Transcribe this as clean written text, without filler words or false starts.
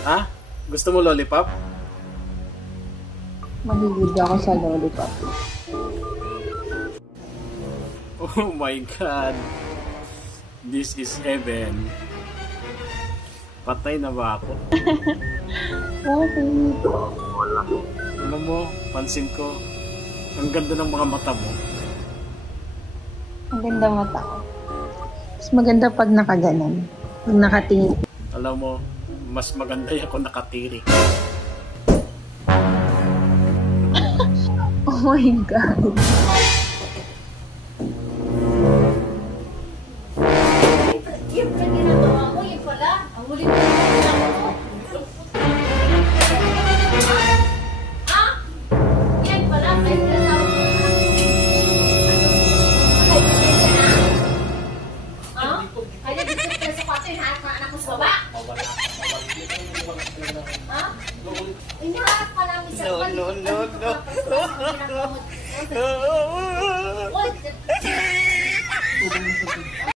Ha? Gusto mo lollipop? Mahilig ako sa lollipop. Oh my God. This is heaven. Patay na ba ako? Okay. Alam mo, pansin ko, ang ganda ng mga mata mo. Ang ganda mata ko. Mas maganda pag nakaganon. Pag nakatingin. Alam mo, mas maganda ako nakatiri. Oh my God. Yung ginagawa mo, yun pala. Ang huli mo ginagawa mo. Ha? Yan pala. May ginagawa mo. Ay, siya na. Ha? Kaya dito ka sa kwarto, hinahanap ng anak ko sa baba. Ha? Hinahanap ka namin sa baba. No.